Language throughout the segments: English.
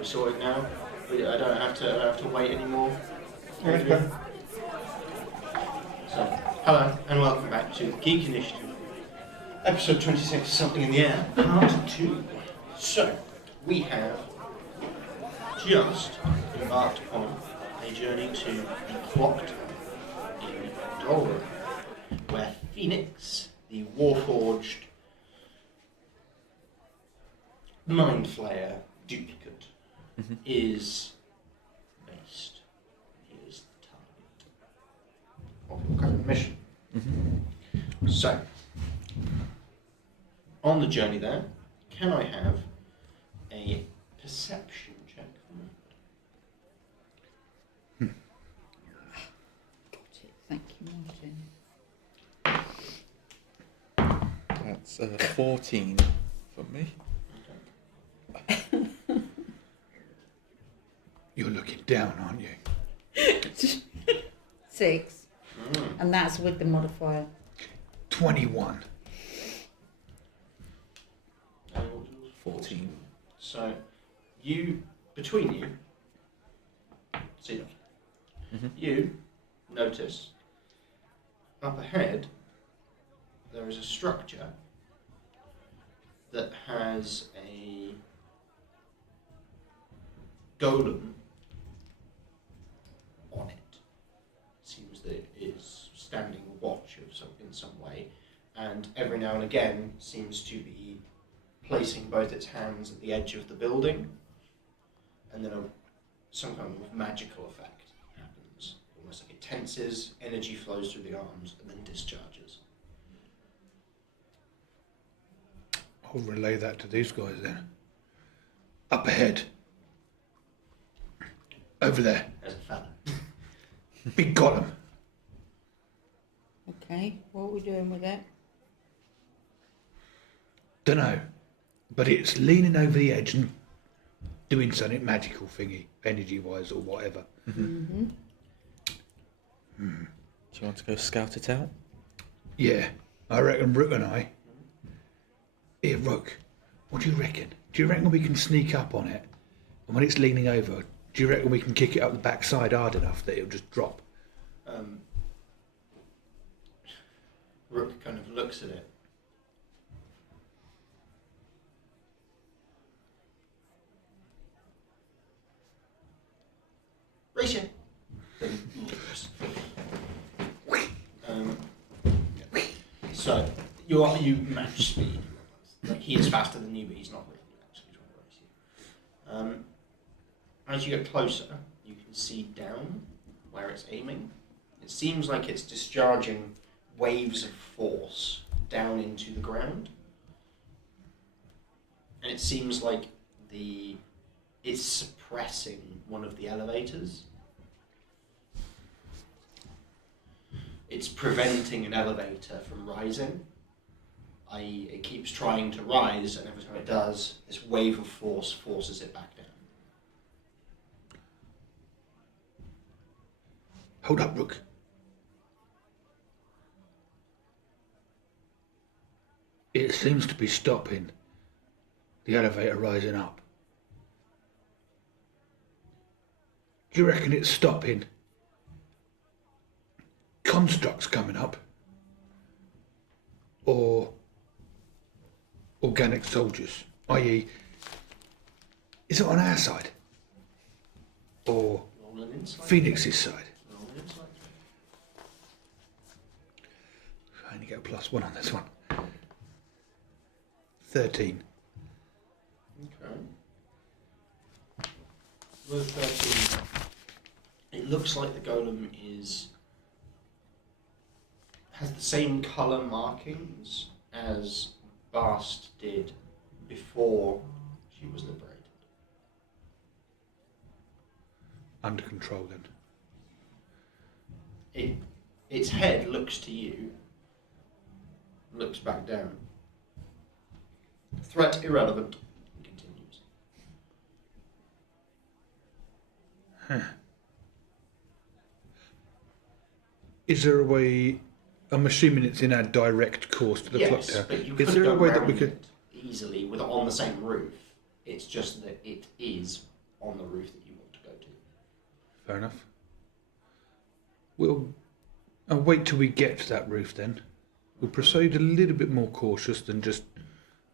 we sorted now. I don't have to wait anymore. Okay. So, hello and welcome back to the Geek Initiative, episode 26, Something in the Air, part 2. So, we have just embarked on a journey to the clock tower in Dolwyn, where Phoenix, the warforged Mind Flayer duplicate, is based. He is the target of your current mission. So, on the journey there, can I have a perception check for me? Got it. Thank you, Martin. That's 14 for me. You're looking down, aren't you? 6. And that's with the modifier. 21. 14. So, between you, see, you notice up ahead there is a structure that has a golem on it. Seems that it is standing watch in some way, and every now and again seems to be placing both its hands at the edge of the building, and then some kind of magical effect happens. Almost like it tenses, energy flows through the arms, and then discharges. I'll relay that to these guys then. Up ahead. Over there. There's a fella. Big golem. Okay, what are we doing with it? Dunno. But it's leaning over the edge and doing something magical thingy, energy-wise or whatever. Mm-hmm. Do you want to go scout it out? Yeah, I reckon Rook and I... Here, Rook, what do you reckon? Do you reckon we can sneak up on it? And when it's leaning over, do you reckon we can kick it up the backside hard enough that it'll just drop? Rook kind of looks at it. Ratio. So you match speed. Like, he is faster than you, but he's not really actually trying to race you. As you get closer, you can see down where it's aiming. It seems like it's discharging waves of force down into the ground, and it seems like it's suppressing one of the elevators. It's preventing an elevator from rising, i.e. it keeps trying to rise, and every time it does, this wave of force forces it back down. Hold up, Rook. It seems to be stopping the elevator rising up. Do you reckon it's stopping constructs coming up? Or organic soldiers? I.e., is it on our side? Or Phoenix's side? I only get a +1 on this one. 13. Okay. With 13, it looks like the golem has the same colour markings as Bast did before she was liberated. Under control then. Its head looks to you, looks back down. Threat irrelevant. He continues. Is there a way? I'm assuming it's in our direct course to the clock tower. But you Is could there go a way that round we could? it easily on the same roof. It's just that it is on the roof that you want to go to. Fair enough. I'll wait till we get to that roof then. We'll proceed a little bit more cautious than just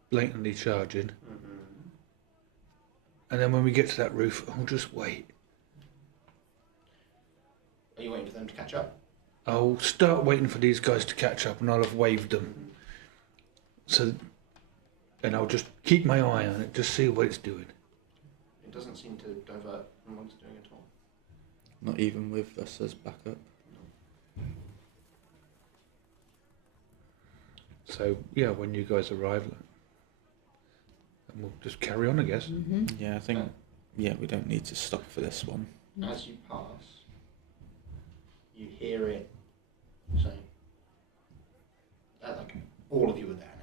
blatantly charging. And then when we get to that roof, I'll just wait. Are you waiting for them to catch up? I'll start waiting for these guys to catch up and I'll have waved them. And I'll just keep my eye on it, just see what it's doing. It doesn't seem to divert from what it's doing at all. Not even with us as backup. So, yeah, when you guys arrive, and we'll just carry on, I guess. Yeah, I think. Yeah, we don't need to stop for this one. As you pass, you hear it saying, like all of you are there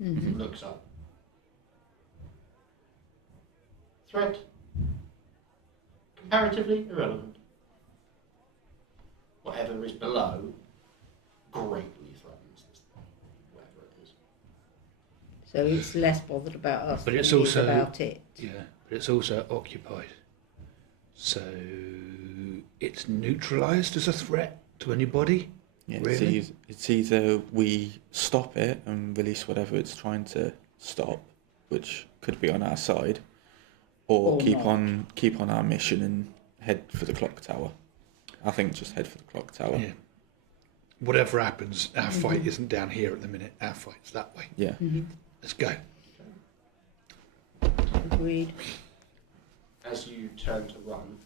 now. Mm-hmm. Looks up. Threat. Comparatively irrelevant. Whatever is below greatly threatens this thing, whatever it is. So it's less bothered about us But than it's it is also- about it. Yeah, but it's also occupied. So it's neutralised as a threat to anybody? Yeah, Really? it's either we stop it and release whatever it's trying to stop, which could be on our side, or Or keep not. on our mission and head for the clock tower. I think just head for the clock tower. Yeah. Whatever happens, our fight isn't down here at the minute. Our fight's that way. Yeah. Let's go. Agreed. As you turn to run,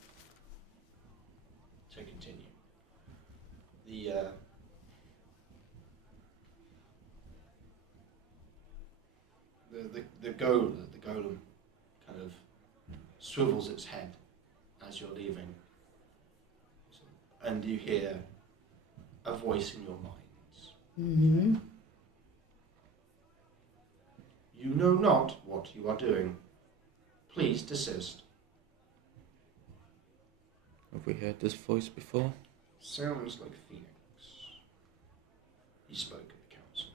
to continue, the golem kind of swivels its head as you're leaving, and you hear a voice in your minds. Mm-hmm. You know not what you are doing. Please desist. Have we heard this voice before? Sounds like Phoenix. He spoke at the council.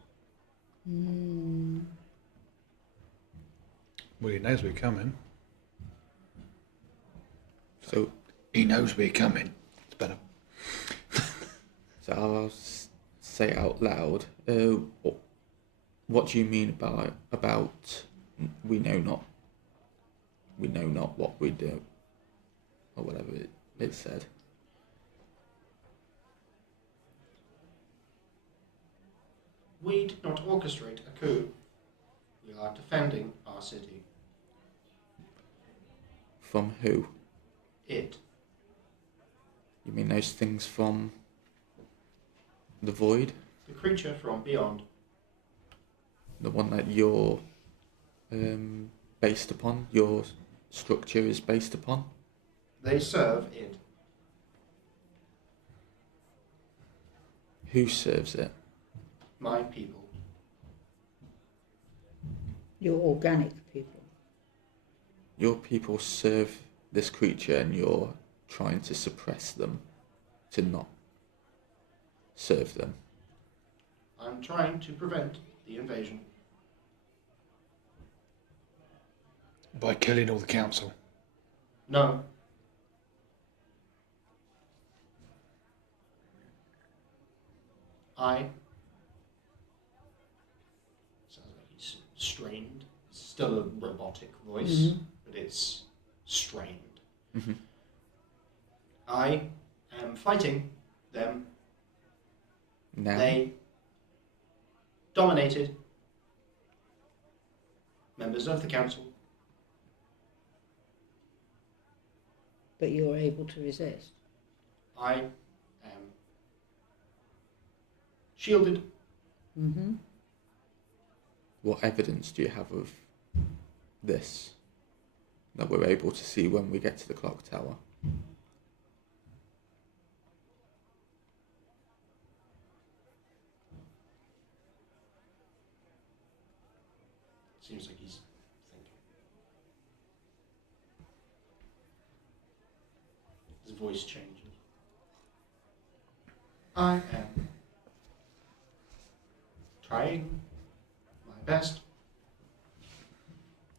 Mm. Well, he knows we're coming. So He knows we're coming. It's better. So I'll say out loud. What do you mean about we know not what we do, or whatever it said? We did not orchestrate a coup. We are defending our city. From who? It. You mean those things from the void? The creature from beyond. The one that you're based upon? Your structure is based upon? They serve it. Who serves it? My people. Your organic people. Your people serve this creature and you're trying to suppress them to not serve them. I'm trying to prevent the invasion. By killing all the council. No. Sounds like he's strained. It's still a robotic voice, but it's strained. Mhm. I am fighting them. Now? They dominated members of the council. But you're able to resist. I am shielded. Mm-hmm. What evidence do you have of this that we're able to see when we get to the clock tower? Seems like he's thinking. His voice changes. I am trying my best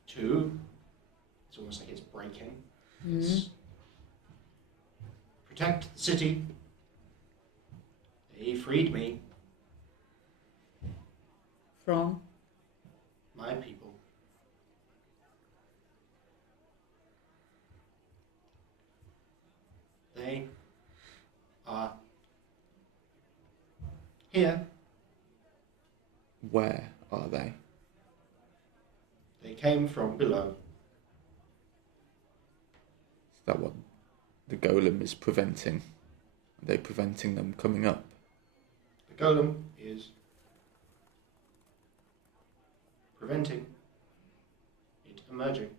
to. It's almost like it's breaking. It's protect the city. They freed me, From? my people. They are here. Where are they? They came from below. Is that what the golem is preventing? Are they preventing them coming up? The golem is preventing it emerging.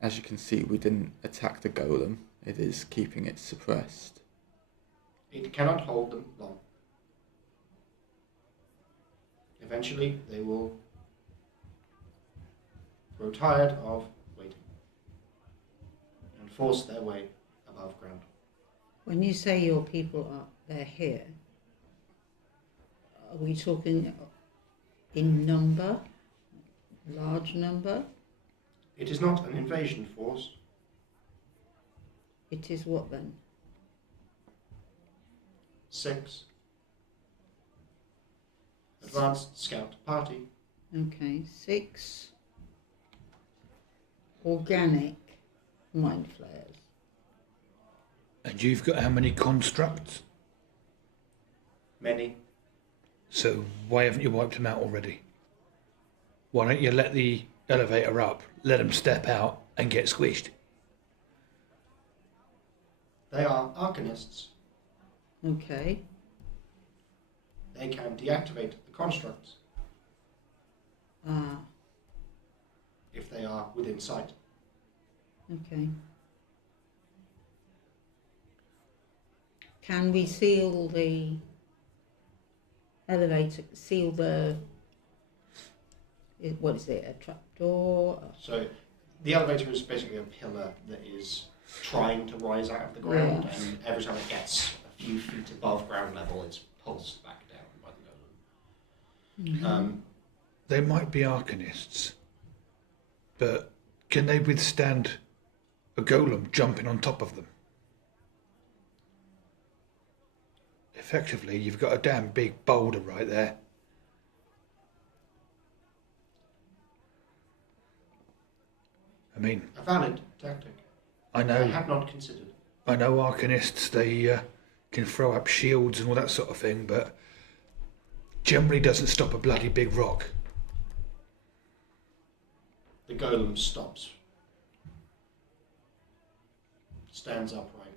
As you can see, we didn't attack the golem. It is keeping it suppressed. It cannot hold them long. Eventually, they will grow tired of waiting and force their way above ground. When you say your people are they're here, are we talking in number? Large number? It is not an invasion force. It is what then? 6. Advanced scout party. Okay, 6 organic mind flayers. And you've got how many constructs? Many. So why haven't you wiped them out already? Why don't you let the elevator up, let them step out and get squished? They are arcanists. Okay, They can deactivate the constructs ah, if they are within sight. okay. Can we seal the elevator, seal the, what is it, a trapdoor? So the elevator is basically a pillar that is trying to rise out of the ground, Yeah. and every time it gets a few feet above ground level, it's pulsed back down by the golem. They might be arcanists, but can they withstand a golem jumping on top of them? Effectively, you've got a damn big boulder right there. I mean, A valid tactic. I I know had not considered. arcanists, they can throw up shields and all that sort of thing, but generally doesn't stop a bloody big rock. The golem stops, stands upright,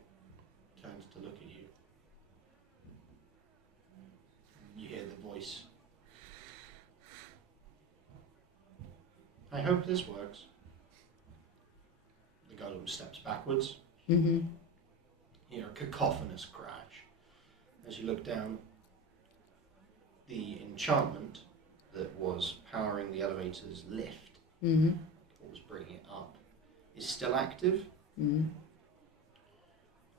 turns to look at you. You hear the voice. I hope this works. The golem steps backwards. Mm-hmm. You hear a cacophonous crash. As you look down, the enchantment that was powering the elevator's lift, Mm-hmm. what was bringing it up, is still active. Mm-hmm.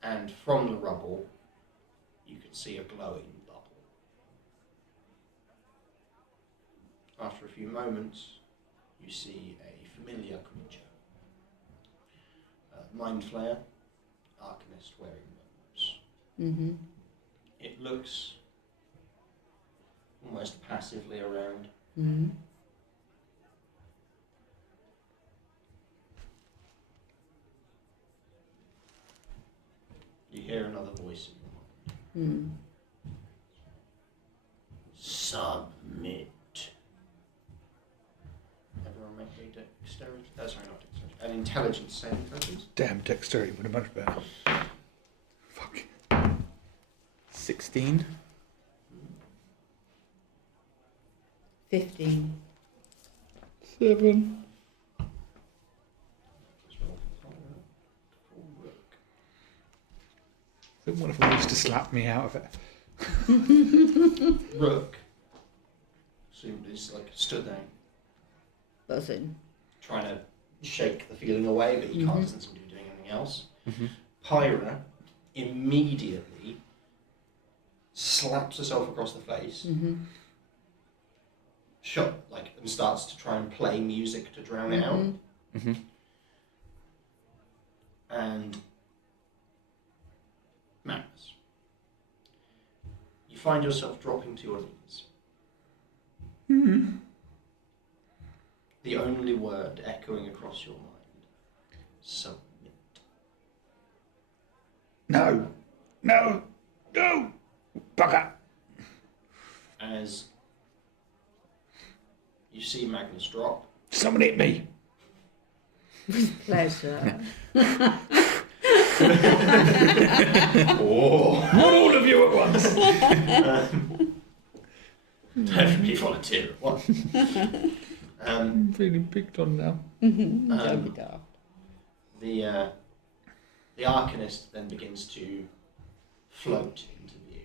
And from the rubble, you can see a glowing bubble. After a few moments, you see a familiar creature. Mind Flayer, Arcanist wearing robes. Mm-hmm. It looks almost passively around. Mm-hmm. You hear another voice in your mind. Mm. Submit. Everyone make a dexterity. Sorry, not dexterity. An intelligence saving throw, please. Damn, dexterity would have much better. Fuck. 16. 15. 7. I think one of them used to slap me out of it. Rook seemed is like stood there Buzzing. trying to shake the feeling away, but he can't. Mhm. Doesn't seem to be doing anything else. Mhm. Pyra immediately slaps herself across the face, Mm-hmm. and starts to try and play music to drown it out. Mhm. and Magnus. You find yourself dropping to your knees. The only word echoing across your mind: submit. No, no, no, bugger. As you see Magnus drop, Someone hit me. Pleasure. oh, Not all of you at once. definitely volunteer at once. I'm feeling picked on now. Don't be daft. The Arcanist then begins to float into view.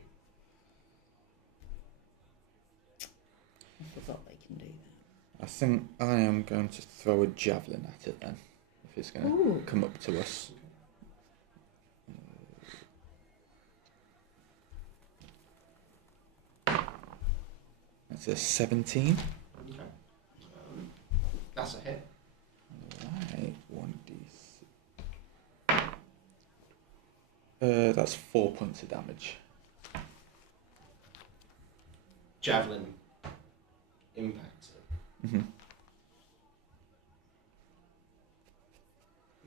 I forgot they can do that. I think I am going to throw a javelin at it then, if it's going to Ooh. come up to us. That's a 17. Okay. That's a hit. Alright, 1d6. That's 4 points of damage. Javelin impacts it. Mm-hmm.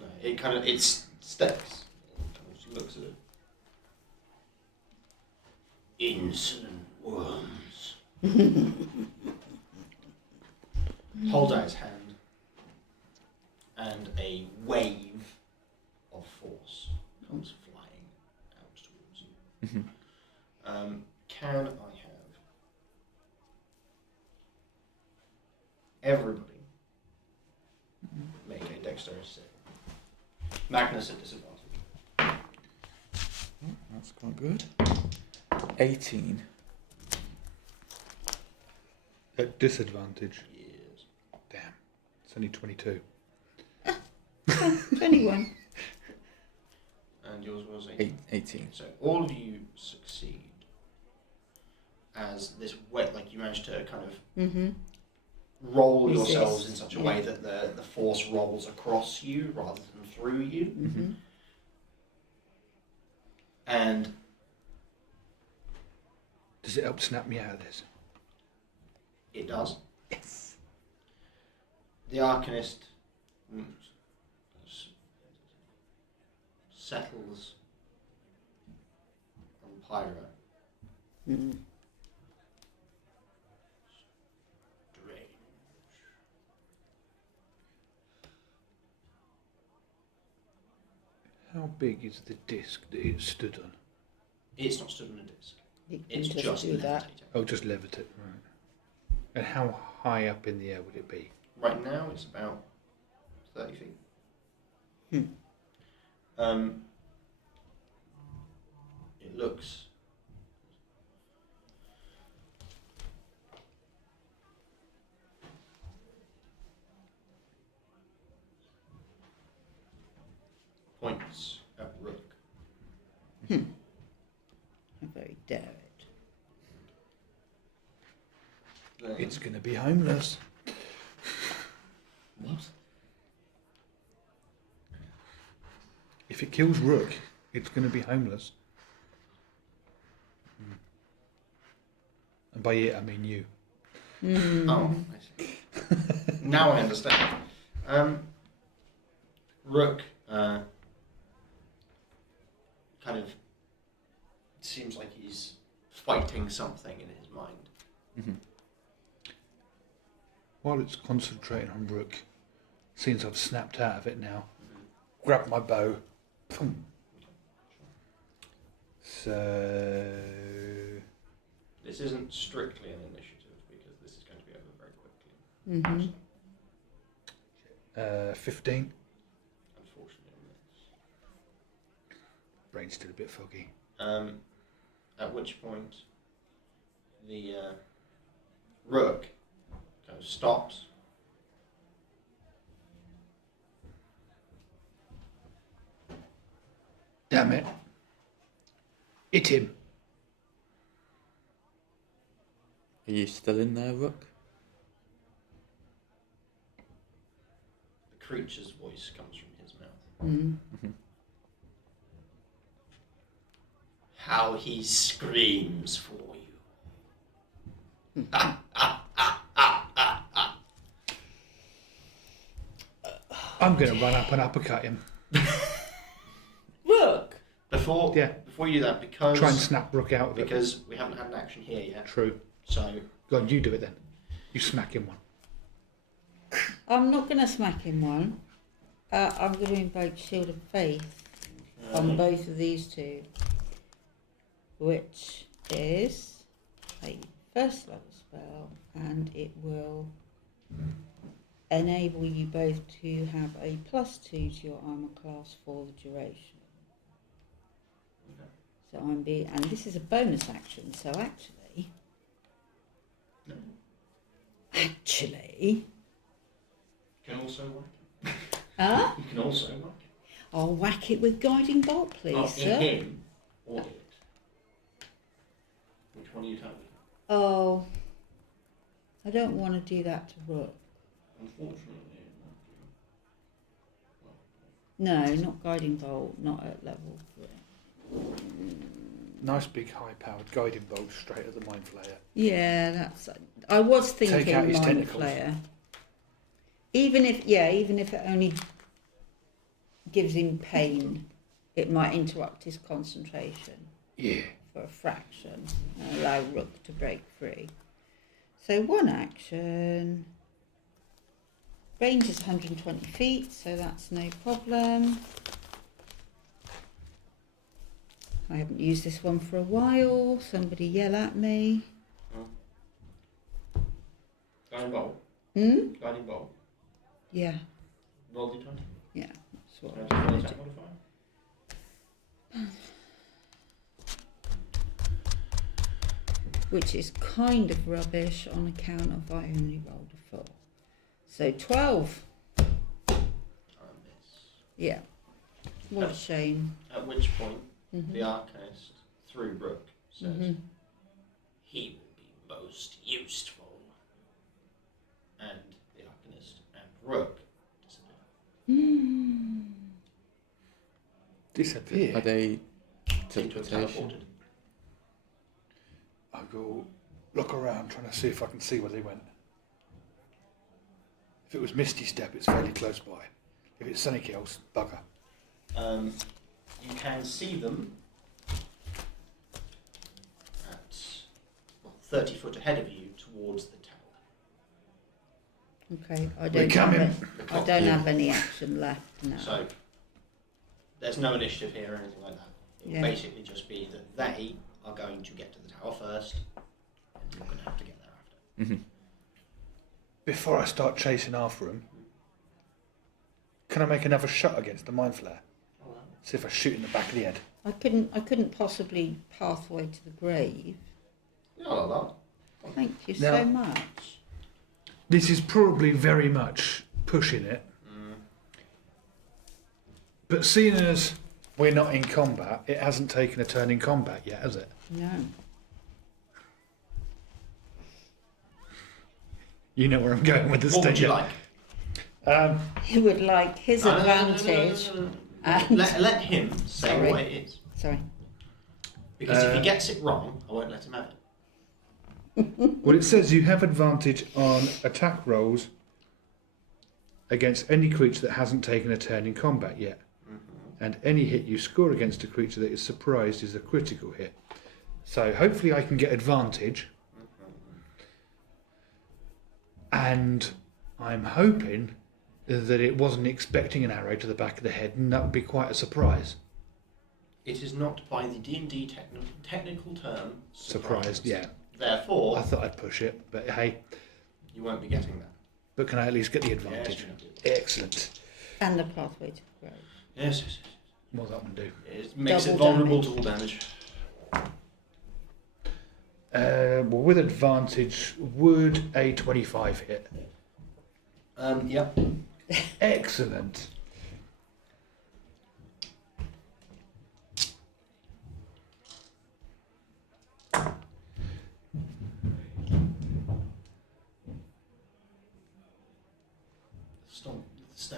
No, it kind of sticks. It kind of just looks at it. Insolent worms. Hold out his hand, and a wave of force comes flying out towards you. Mm-hmm. Can I have everybody make a dexterity save? Magnus at disadvantage. Oh, that's quite good. 18. At disadvantage. Yes. Damn. It's only 22. 21. And yours was 18. 18. So all of you succeed as this wet, like you managed to kind of Mm-hmm. roll Resist, yourselves in such a way yeah. that the force rolls across you rather than through you. Mm-hmm. And Does it help snap me out of this? it does. Yes. The Arcanist settles on Pyra. Mm-hmm. Strange. How big is the disc that it stood on? It's not stood on a disc. You can It's just do that. levitating. Oh, just levitate. Right. And how high up in the air would it be? Right now it's about 30 feet. Hmm. It looks points at Rook. How very dare it. Then- It's going to be homeless. what? If it kills Rook, it's going to be homeless. And by it, I mean you. Oh, I see. Now I understand. Rook kind of seems like he's fighting something in his mind. Mm-hmm. While it's concentrating on Rook, since I've snapped out of it now, grab my bow. Boom. So... This isn't strictly an initiative because this is going to be over very quickly. Mm-hmm. 15. Unfortunately, on this. Brain's still a bit foggy. At which point, the Rook kind of stops. Damn it. Hit him. Are you still in there, Rook? The creature's voice comes from his mouth. Mm-hmm. how he screams for you. I'm going to run up and uppercut him. Rook. Before you do that, because Try and snap Rook out of it. because we haven't had an action here yet. True. So Go on, you do it then. You smack him one. I'm not going to smack him one. I'm going to invoke Shield of Faith on both of these two, which is a first level spell, and it will enable you both to have a +2 to your armor class for the duration. So and this is a bonus action. So actually, you can also whack it. huh? You can also whack it. I'll whack it with guiding bolt, please, Oh, sir. him or it? Which one are you targeting? Oh, I don't want to do that to Rook. Unfortunately, No, not guiding bolt, not at level 3. Nice big high-powered guiding bolt straight at the mind flayer. Yeah, that's. I was thinking Take out his mind tentacles. flayer. Even if it only gives him pain, it might interrupt his concentration Yeah. for a fraction and allow Rook to break free. So one action. Range is 120 feet, so that's no problem. I haven't used this one for a while. Somebody yell at me. guiding bolt. Guiding bolt. Yeah, Roll d20. yeah. That's what Can I I was just roll going to attack do. modifier? Which is kind of rubbish on account of I only rolled a 4. So 12. I miss. Yeah. What a shame. At which point, Mhm. the arcanist, through Rook, says, Mhm. he will be most useful. And the arcanist and Rook disappear. Disappear. Are they Seem to have teleportation? teleported. I'll go look around trying to see if I can see where they went. If it was Misty Step, it's fairly close by. If it's Sunny Kills, bugger. You can see them at 30 foot ahead of you towards the tower. Okay, I We're don't coming. have any action left now. So there's no initiative here or anything like that. It will Yeah. basically just be that they are going to get to the tower first, and you're going to have to get there after. Before I start chasing after them, can I make another shot against the mind flare? See if I shoot in the back of the head. I couldn't possibly pathway to the grave. Not a lot. Thank you Now- so much. This is probably very much pushing it. But seeing as we're not in combat, it hasn't taken a turn in combat yet, has it? No. You know where I'm going with this, What would don't you you? like? He would like his No, no, no, no, no, no, advantage. no, no, no. And- Let him say Sorry. what it is. Sorry. Because if he gets it wrong, I won't let him have it. Well, it says you have advantage on attack rolls against any creature that hasn't taken a turn in combat yet. And any hit you score against a creature that is surprised is a critical hit. So hopefully I can get advantage. And I'm hoping that it wasn't expecting an arrow to the back of the head, and that would be quite a surprise. It is not by the D&D technical term Surprised, yeah. Therefore, I thought I'd push it, but hey, you won't be getting that. but can I at least get the advantage? Yes, Excellent. And the pathway to the grave. yes, yes. What's that one do? It makes it Double vulnerable damage. to all damage. Well, with advantage, would a 25 hit? Yep. Excellent. The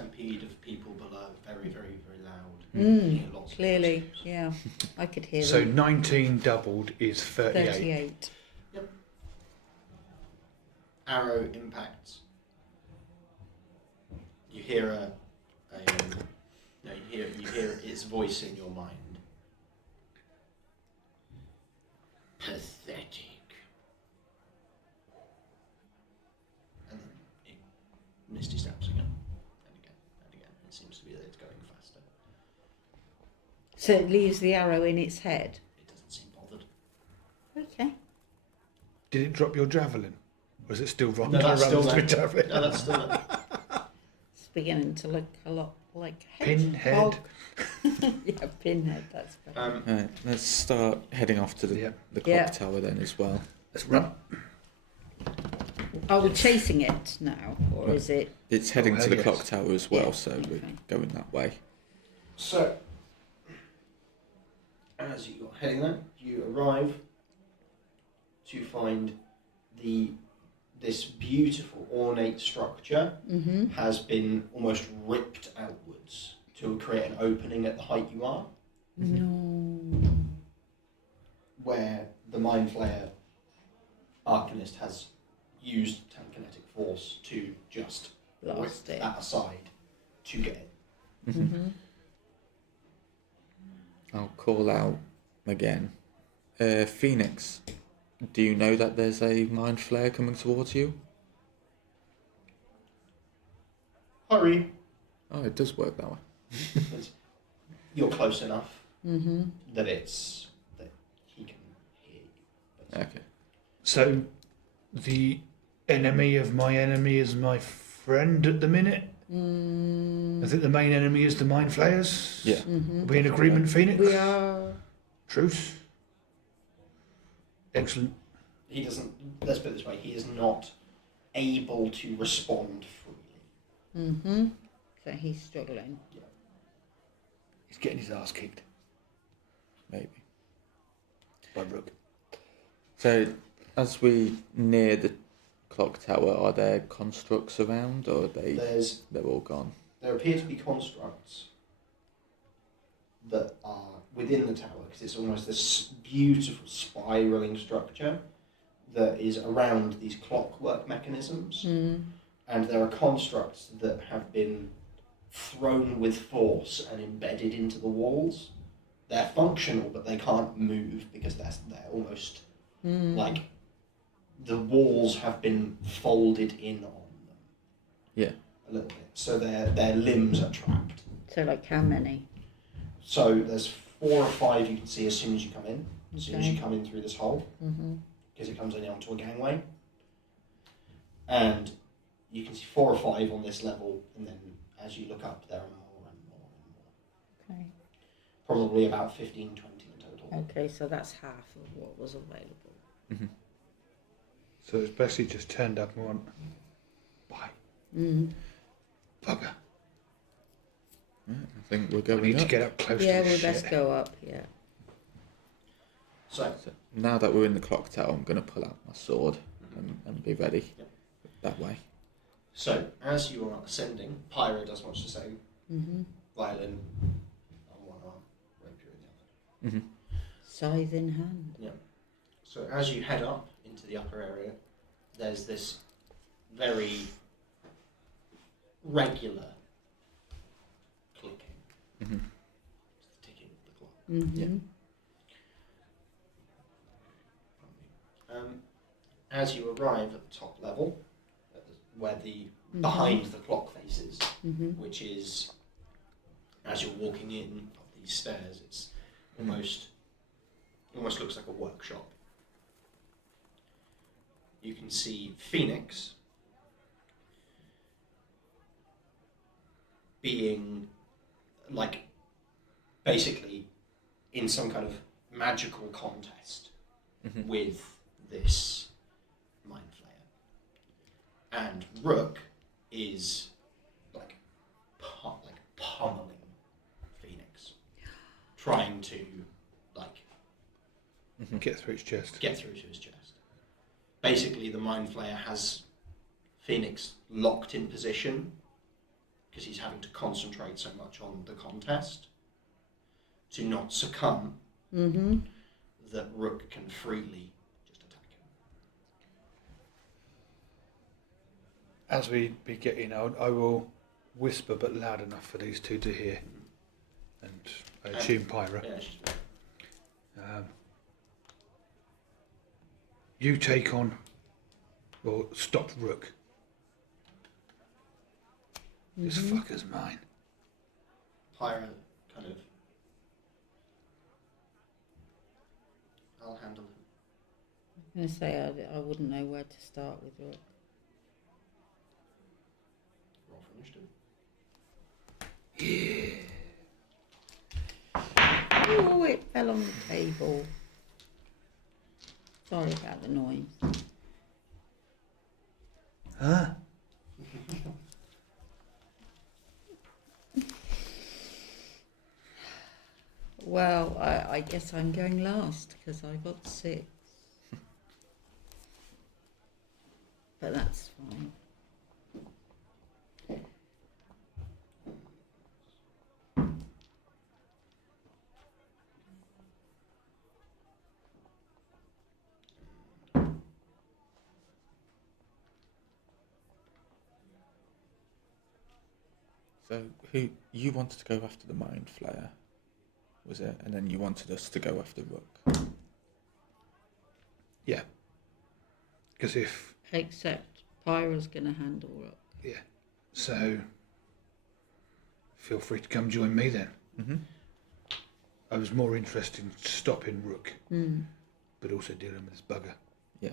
stampede of people below, very, very, very loud. Mm, You hear lots of clearly, voices. yeah. I could hear So them. 19 doubled is 38. 38. Arrow impacts. You hear you hear its voice in your mind. Pathetic. And then it misty steps again and again and again. It seems to be that it's going faster. So it leaves the arrow in its head. It doesn't seem bothered. Okay. Did it drop your javelin? Or is it still No, rocking that's around still with there. javelin? No, that's still there. It's beginning to look a lot like Pinhead. Yeah, pinhead, that's better. Right, let's start heading off to the Yep. clock Yeah. tower then as well. Let's run. Are we chasing it now, or is it... It's heading Oh, to the yes. clock tower as well, Yeah, so okay. we're going that way. So, as you're heading there, you arrive to find this beautiful ornate structure Mm-hmm. has been almost ripped outwards to create an opening at the height you are, No. where the Mind Flayer Arcanist has used telekinetic force to just Lost rip it. that aside to get it. Mm-hmm. I'll call out again. Phoenix, do you know that there's a mind flare coming towards you? Hurry! Oh, it does work that way. You're close enough Mm-hmm. that he can hear you. basically. Okay. So, the enemy of my enemy is my friend at the minute? I think the main enemy is the Mind Flayers? Yeah. Mm-hmm. Are we in agreement, Phoenix? We are... Truce? Excellent. He doesn't, let's put it this way, he is not able to respond freely. Mm-hmm. So he's struggling. He's getting his ass kicked Maybe. by Rook. So, as we near the clock tower, are there constructs around, or are they're all gone? There appear to be constructs that are within the tower, because it's almost this beautiful spiralling structure that is around these clockwork mechanisms. Mm. And there are constructs that have been thrown with force and embedded into the walls. They're functional, but they can't move because they're almost like the walls have been folded in on them. Yeah. A little bit. So their limbs are trapped. So like how many? So there's 4 or 5 you can see as soon as you come in. As soon as Okay. you come in through this hole, Mm-hmm. because it comes in onto a gangway. And you can see 4 or 5 on this level, and then as you look up, there are more and more and more. Okay. Probably about 15, 20 in total. Okay, so that's half of what was available. Mm-hmm. So it's basically just turned up and went, bye. Mm. Bugger. I think we're We going need to up. get up close Yeah, to we this best shit. go up, yeah. So, So now that we're in the clock tower, I'm going to pull out my sword and be ready Yep. that way. so as you are ascending, Pyro does much the same. Mm-hmm. Violin on one arm, rapier in the other. Mm-hmm. Scythe in hand. So as you head up into the upper area, there's this very regular clicking. Mm-hmm. It's the ticking of the clock. Mm-hmm. As you arrive at the top level, where the Mhm. behind the clock faces, Mm-hmm. which is as you're walking in up these stairs, it's almost looks like a workshop. You can see Phoenix being like basically in some kind of magical contest Mm-hmm. with this mind flayer, and Rook is like pummeling Phoenix, trying to like Get through its chest. get through to his chest. Basically, the mind flayer has Phoenix locked in position because he's having to concentrate so much on the contest to not succumb, that Rook can freely just attack him. As we be getting out, I will whisper but loud enough for these two to hear. And I assume Pyra. Yeah, she's You take on or stop Rook. This fucker's mine. Pyra kind of... I'll handle him. I'm going to say I wouldn't know where to start with Rook. Roll for initiative. Yeah. Oh, it fell on the table. Sorry about the noise. Huh? Well, I guess I'm going last because I got 6. But that's fine. So, who you wanted to go after the mind flayer, was it? And then you wanted us to go after Rook. Yeah. Because if... Except Pyra's going to handle Rook. Yeah. So, feel free to come join me then. Mm-hmm. I was more interested in stopping Rook, but also dealing with this bugger. Yeah.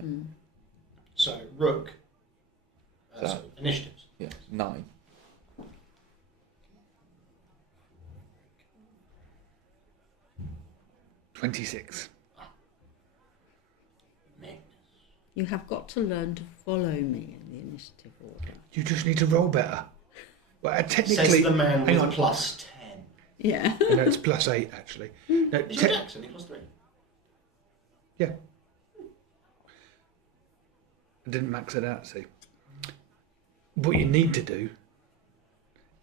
So, Rook. So- So, initiatives. Yeah. 9. $26. Magnus. You have got to learn to follow me in the initiative order. You just need to roll better. Well, technically... Says the man hang with a on. +10. Yeah. No, it's +8 actually. No, Is your Jackson +3? yeah. I didn't max it out, see. What you need to do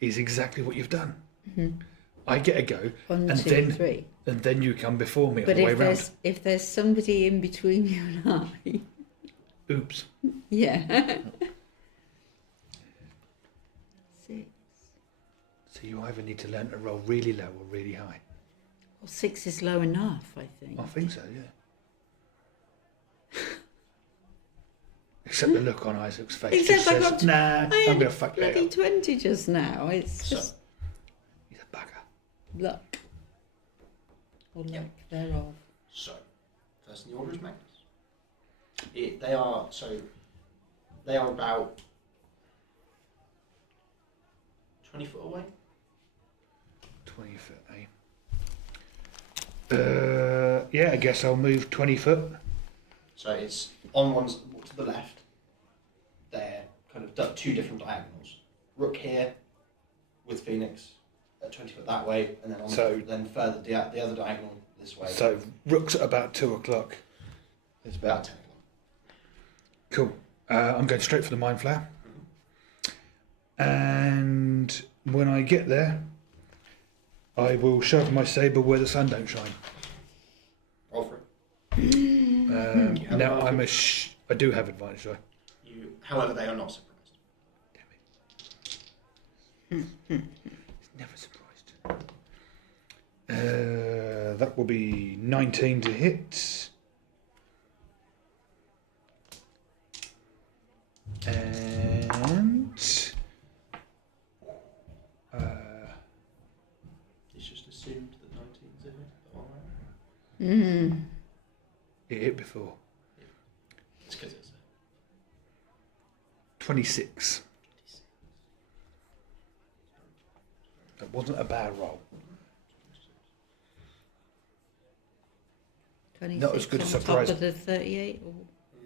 is exactly what you've done. I get a go, 1, and 2, then 3. and then you come before me But on the way if round. there's somebody in between you and I, Oops. yeah. 6. So you either need to learn to roll really low or really high. Well, 6 is low enough, I think. I think so, yeah. Except the look on Isaac's face Except just I says, got- nah, I I'm had going to a fuck that bloody up. 20 just now. It's So- just He's a bugger. luck. Or lack thereof. So, first in the order is Magnus. They are about 20 foot away. 20 foot, eh? Yeah, I guess I'll move 20 foot. So it's on one's to the left. They're kind of 2 different diagonals. Rook here with Phoenix at 20 foot that way, and then then further the other diagonal this way. So Rook's at about 2 o'clock. It's about 10 o'clock. Cool. I'm going straight for the mind flare. And when I get there, I will shove my sabre where the sun don't shine. Roll for it. have Now advantage. I do have advantage, though. However, they are not surprised. Damn it. It's never surprised. That will be 19 to hit. And It's just assumed that 19's in it. Alright. it hit before. It's because it's 26. That wasn't a bad roll. 26 Not as good a on surprise. top of the 38, or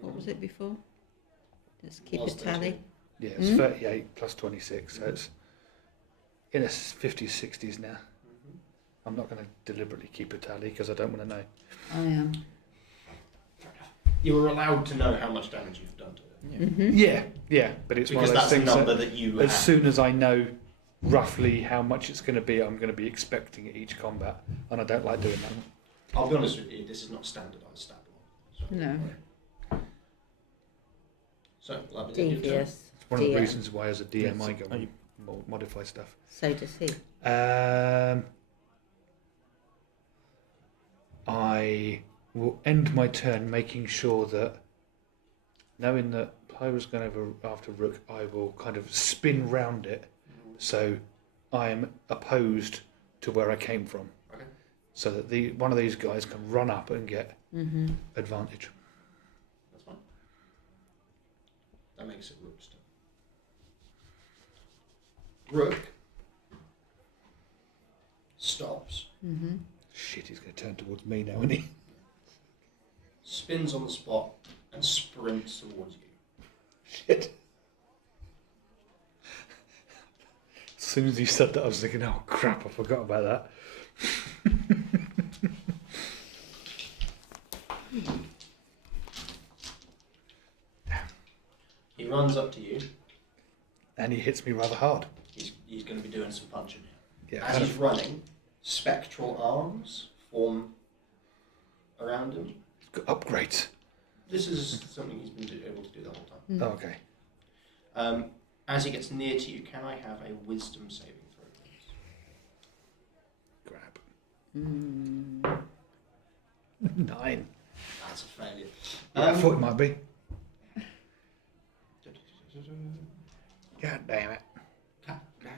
what was it before? Let's keep a Was tally. Yeah, it's 38 plus 26, so it's in the 50s, 60s now. I'm not going to deliberately keep a tally because I don't want to know. I am. You were allowed to know how much damage you've done to it. Yeah. Yeah, but it's Because one of those that's a things number that you as have. soon as I know roughly how much it's going to be. I'm going to be expecting at each combat, and I don't like doing that. I'll be honest with you, this is not standardised stat block. No. So, that'll be your turn. Devious. It's one of the DM. reasons why, as a DM, I go Are you- and modify stuff. So does he. I will end my turn making sure that, knowing that I was going over after Rook, I will kind of spin round it so I am opposed to where I came from. Okay. So that one of these guys can run up and get advantage. That's fine. That makes it Rook's turn. Rook stops, Shit, he's going to turn towards me now, isn't he? spins on the spot, and sprints towards you. Shit. As soon as you said that, I was thinking, oh crap, I forgot about that. He runs up to you. And he hits me rather hard. He's going to be doing some punching here. Yeah, As kind he's running, spectral arms form around him. He's got upgrades. This is something he's been able to do the whole time. Oh, okay. As he gets near to you, can I have a wisdom saving throw, please? Grab. 9. That's a failure. Yeah, I thought it might be. God damn it. God damn.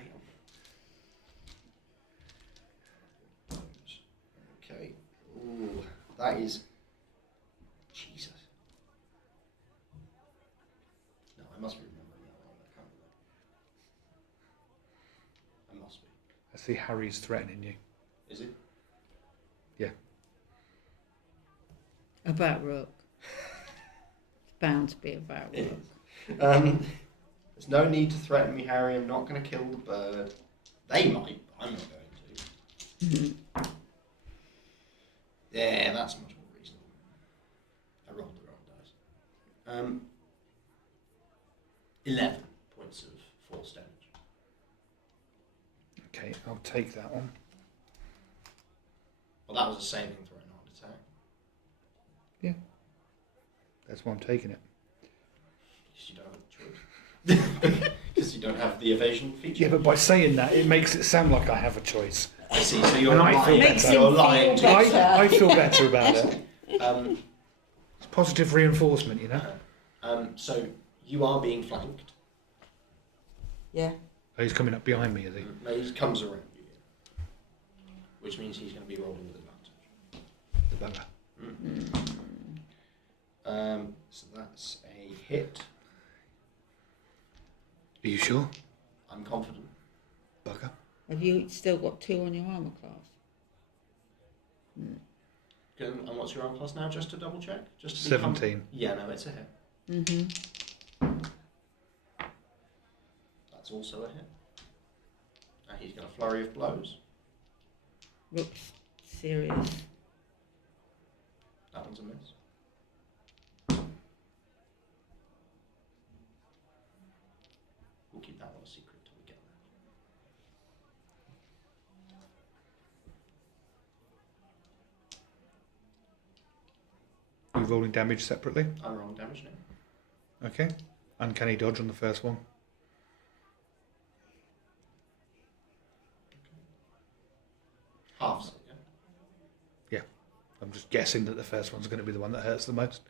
Okay. Ooh, that is... Jesus. No, I must be remembering that one. I can't remember. I must be. I see Harry's threatening you. Is it? Yeah. About Rook. It's bound to be about It Rook. There's no need to threaten me, Harry. I'm not going to kill the bird. They might, but I'm not going to. Yeah, that's much more reasonable. I rolled the wrong dice. 11 points of force damage. Okay, I'll take that one. Well, that was a saving throw, not an attack. Yeah. That's why I'm taking it. Because you don't have a choice. Because you don't have the evasion feature. Yeah, but by saying that, it makes it sound like I have a choice. I see. So you're And I feel lying. better. You're lying to Better. yourself. I feel better about it. Um, It's positive reinforcement, you know? so you are being flanked. Yeah. Oh, he's coming up behind me, is he? No, he comes around you, which means he's going to be rolling with advantage. The bugger. So that's a hit. Are you sure? I'm confident. Bugger. Have you still got 2 on your armour class? Good. And what's your arm class now? Just to double check. Just to be 17. Yeah, no, it's a hit. Mm-hmm. That's also a hit. And he's got a flurry of blows. Rook's serious. That one's a miss. We'll keep that one a secret till we get there. Are you rolling damage separately? I'm rolling damage now. Okay. Uncanny dodge on the first one. Half, so, yeah. Yeah. I'm just guessing that the first one's going to be the one that hurts the most.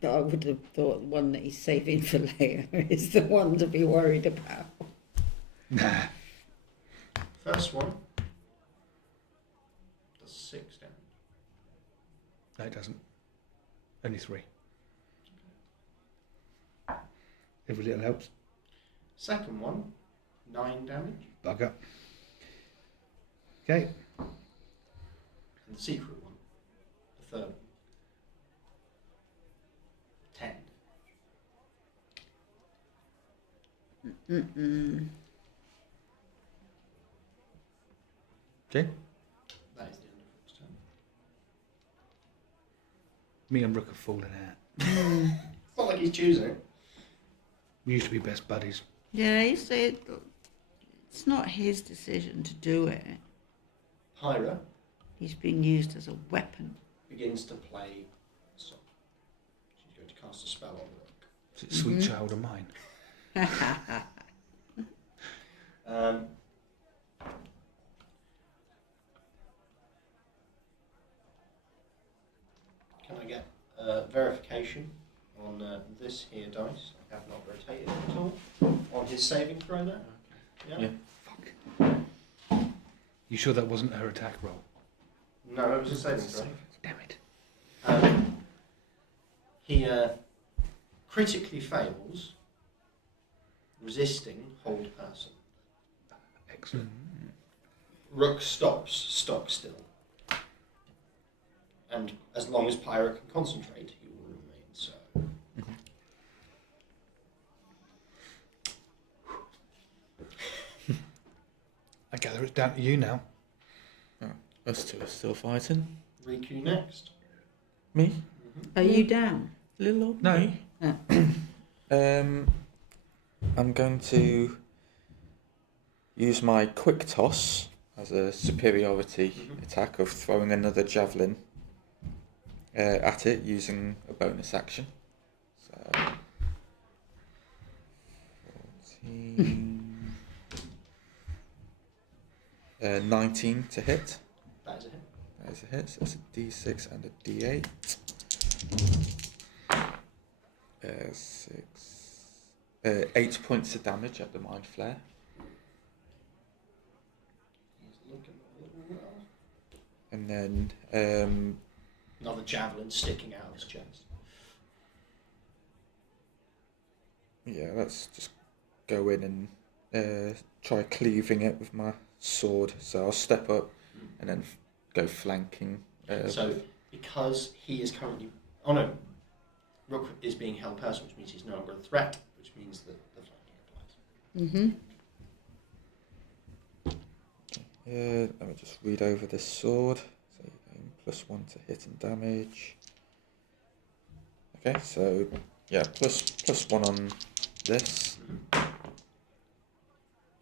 But I would have thought the one that he's saving for later is the one to be worried about. Nah. First one does 6 damage. No, it doesn't. Only 3. Every little helps. Second one, 9 damage. Bugger. Okay. And the secret one, the third one, 10. Mm-mm. Okay. That is the end of Rook's turn. Me and Rook have fallen out. It's not like he's choosing. We used to be best buddies. Yeah, you say It's not his decision to do it. Pyra He's been used as a weapon. begins to play a song. She's going to cast a spell on Rook. Is it Sweet Child of Mine? Can I get verification on this here dice? I have not rotated it at all. On his saving throw there? Yeah. Fuck. You sure that wasn't her attack roll? No, it was a saving throw. Damn it. He critically fails, resisting hold person. Excellent. Rook stops stock still. And as long as Pyra can concentrate, he will remain so. I gather it's down to you now. Us two are still fighting. Rhi-koo next. Me? Are you down? Little old No. me. I'm going to use my quick toss as a superiority attack of throwing another javelin at it using a bonus action. So 14, 19 to hit. That is a hit. That is a hit. So that's a D6 and a D8. 8 points of damage at the mind flare. He's looking a little well. And then Another javelin sticking out of his chest. yeah, let's just go in and try cleaving it with my sword. So I'll step up and then go flanking. So, because he is currently... Oh no. Rook is being held person, which means he's no longer a threat, which means that the flanking applies. Let me just read over this sword. So you're getting +1 to hit and damage. Okay, so yeah, plus 1 on this,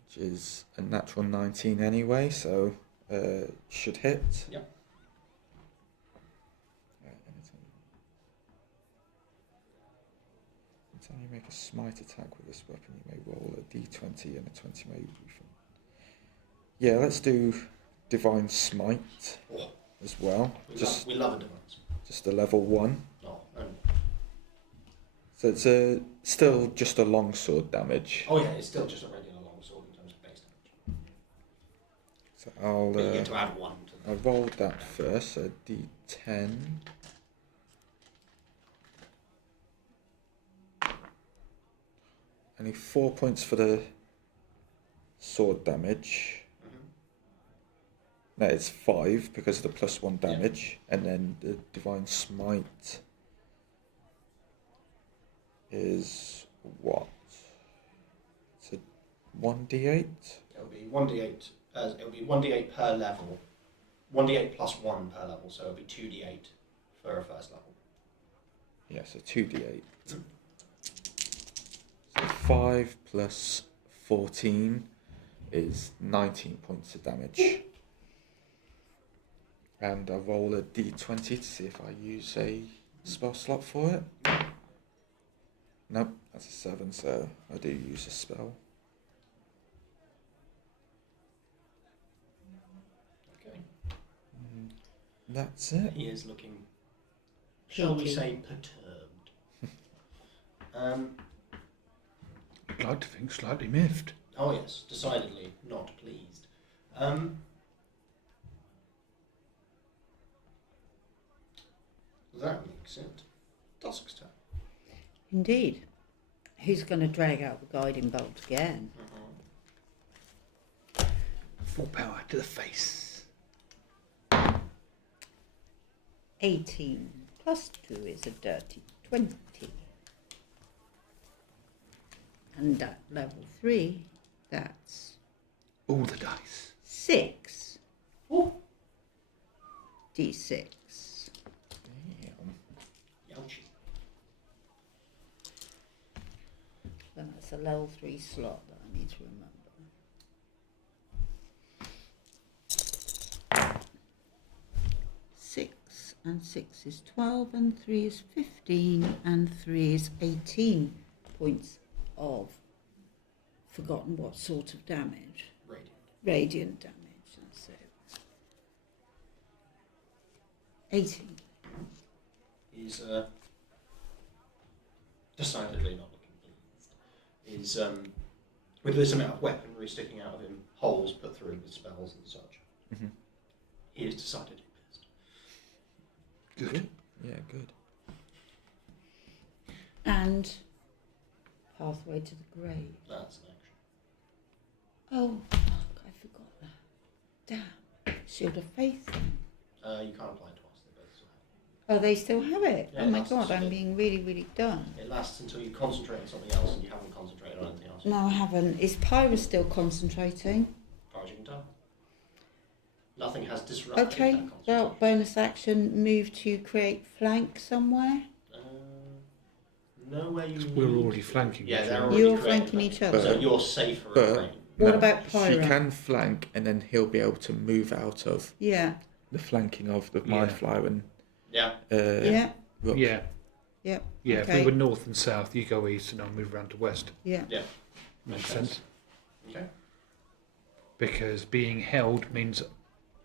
which is a natural 19 anyway, so should hit. Yep. Anytime you make a smite attack with this weapon, you may roll a d20 and a 20 may be from. Yeah, let's do divine smite Oh, as well. we love a device. Just a level 1. Oh, So it's still just a longsword damage. oh yeah, it's still just a regular longsword in terms of base damage. So I'll But you get to add 1 to I rolled that first, so d10. Only 4 points for the sword damage. No, it's 5 because of the +1 damage, and then the divine smite is what? It's a 1d8. It'll be 1d8. It'll be 1d8 per level. 1d8 plus 1 per level, so it'll be 2d8 for a first level. Yeah, so 2d8. So 5 plus 14 is 19 points of damage. And I roll a d20 to see if I use a spell slot for it. Nope, that's a 7, so I do use a spell. Okay. That's it. He is looking, shall we Guilty. say, perturbed. I'd like to think slightly miffed. Oh yes, decidedly not pleased. That makes it Dusk's turn. Indeed. Who's going to drag out the guiding bolt again? Full power to the face. 18 plus 2 is a dirty 20. And at level 3, that's All the dice. 6 Oh, d6. Damn. Yowchi. And that's a level 3 slot that I need to remember. and 6 is 12, and 3 is 15, and 3 is 18 points of forgotten what sort of damage. Radiant damage. That's it. 18. He's decidedly not looking pleased. He's with this amount of weaponry sticking out of him, holes put through with spells and such. Mm-hmm. He is decidedly pissed. Good. Yeah, good. And pathway to the grave. That's an action. Oh, fuck, I forgot that. Damn. Shield of Faith then. You can't apply it twice. They both still have it. Oh, they still have it? Yeah, Oh my that's god, I'm it. being really, really dumb. It lasts until you concentrate on something else, and you haven't concentrated on anything else. No, I haven't. Is Pyrus still concentrating? As far as you can tell. Nothing has disrupted that Okay, concentration. well, bonus action, move to create flank somewhere. Know where you We're need already to. flanking Yeah, each they're other. already You're creating flanking flank. each other. So you're safer But- at range. What No, about She Pyra? can flank, and then he'll be able to move out of Yeah, the flanking of the Yeah. mind flyer and Yeah. yeah, rook. Yeah. yeah. Yeah, Okay. if we were north and south, you go east and I'll move around to west. Yeah. Yeah. Makes Makes sense. Okay. Because being held means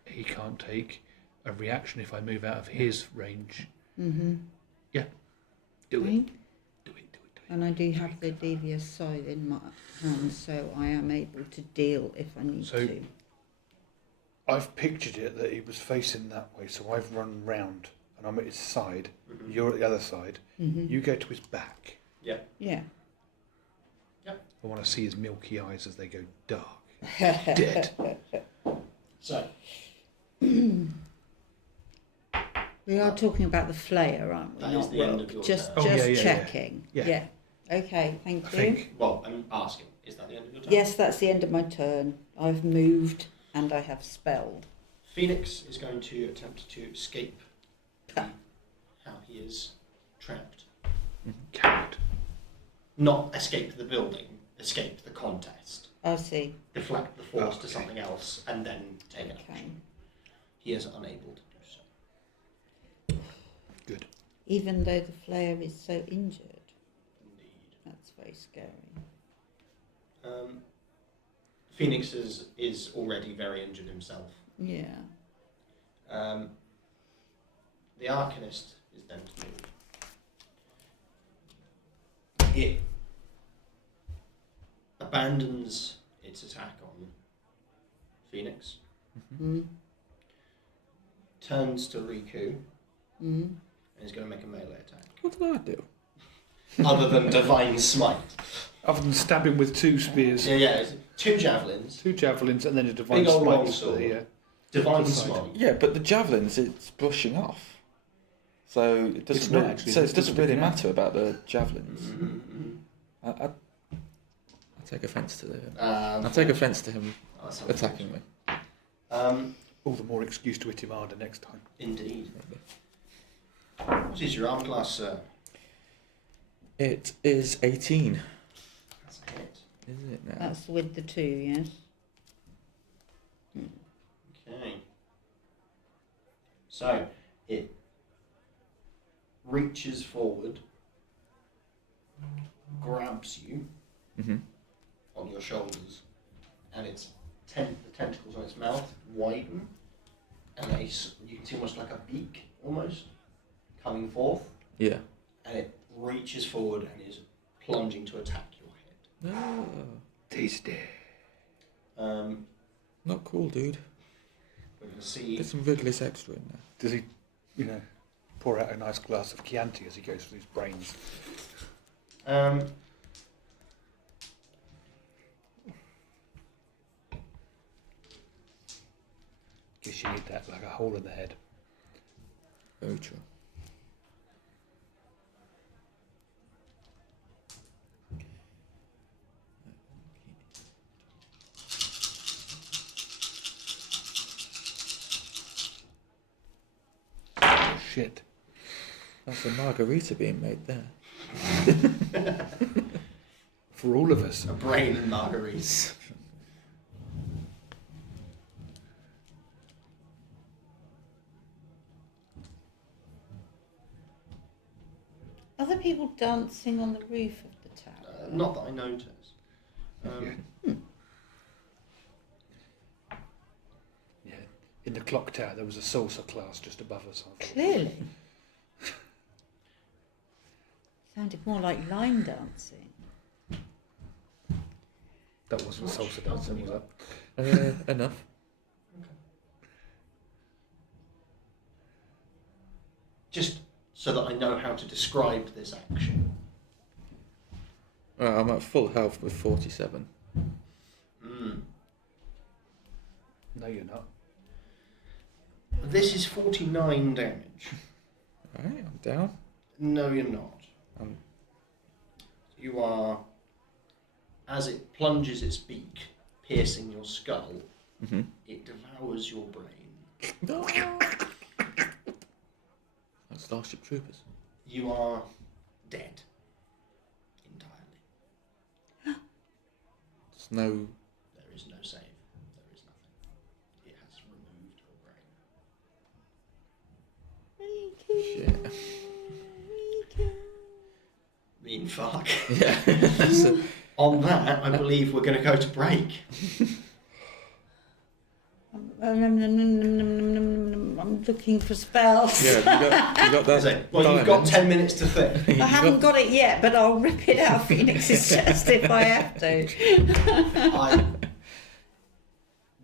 he can't take a reaction if I move out of his range. Mm-hmm. Do Okay. it. Do it. And I do have the devious scythe in my hand, so I am able to deal if I need So- to. I've pictured it that he was facing that way, so I've run round and I'm at his side. Mhm. You're at the other side. Mm-hmm. You go to his back. Yeah. I want to see his milky eyes as they go dark. Dead. So, We are talking about the flayer, aren't we? That is Not the end rook. of your Just, turn. Oh, just yeah, yeah, checking. yeah. Okay, thank I you. think. well, I'm asking, is that the end of your turn? Yes, that's the end of my turn. I've moved and I have spelled. Phoenix is going to attempt to escape how he is trapped. Coward. Not escape the building, escape the contest. I see. Deflect the force Oh, to okay. something else and then take an Okay. action. He is unable to do so. Good. Even though the flayer is so injured. Indeed. That's very scary. Phoenix is already very injured himself. Yeah. The Arcanist is then to move. It abandons its attack on Phoenix, Mm. turns to Rhi-koo, Mm. and is going to make a melee attack. What did I do? Other than Divine Smite. Other than stabbing with two spears, Yeah, it's 2 javelins. two javelins, and then a divine Big old smite. long sword. Divine Good side. Smite. Yeah, but the javelins, it's brushing off. So it It's doesn't, not really, actually, so it's it doesn't just really sticking out. matter about the javelins. Mm-hmm. I take offence to I take offence to him attacking me. All the more excuse to hit him harder next time. Indeed. What is your arm class, sir? It is 18. That's a hit. Is it now? That's with the 2, yes. Okay. So it reaches forward, grabs you Mm-hmm. on your shoulders, and its the tentacles on its mouth widen, and you can see almost like a beak, almost coming forth, Yeah. and it reaches forward and is plunging to attack your head. No. Tasty. Not cool, dude. We're going to see. Get some Wrigley's extra in there. Does he, pour out a nice glass of Chianti as he goes through his brains? Guess you need that like a hole in the head. Very true. Oh, shit. That's a margarita being made there. For all of us. A brain and marguerites. Other people dancing on the roof of the tower? Not that I notice. Yeah. In the clock tower, there was a saucer class just above us. Clearly. Sounded more like line dancing. That wasn't salsa dancing, was that? Enough. Just so that I know how to describe this action. I'm at full health with 47. No, you're not. This is 49 damage. Alright, I'm down. No, you're not. You are, as it plunges its beak, piercing your skull, it devours your brain. Like Starship Troopers. You are dead. Entirely. There's no... There is no save. There is nothing. It has removed your brain. Shit. Mean fuck. Yeah. So, On that, I believe we're going to go to break. I'm looking for spells. yeah, you got that. Well, you've got diamond. 10 minutes to think. I haven't got it yet, but I'll rip it out of Phoenix's chest if I have to.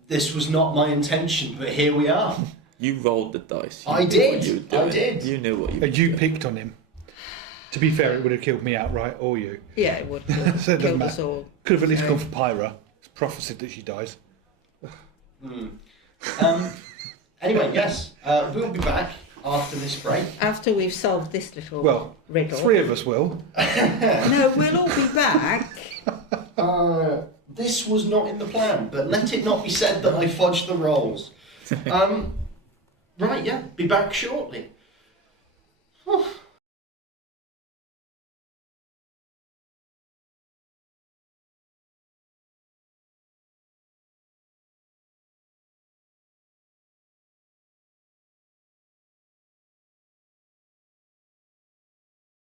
This was not my intention, but here we are. You rolled the dice. I knew did. what you were doing. I did. You knew what you were And you doing. picked on him. To be fair, it would have killed me outright, or you. Yeah, it would So it doesn't kill us matter. all. Could have at least So- gone for Pyra. It's prophesied that she dies. Anyway, yes, we'll be back after this break. After we've solved this little Well, riddle. 3 of us will. No, we'll all be back. This was not in the plan, but let it not be said that I fudged the rolls. Right, yeah, be back shortly. Whew.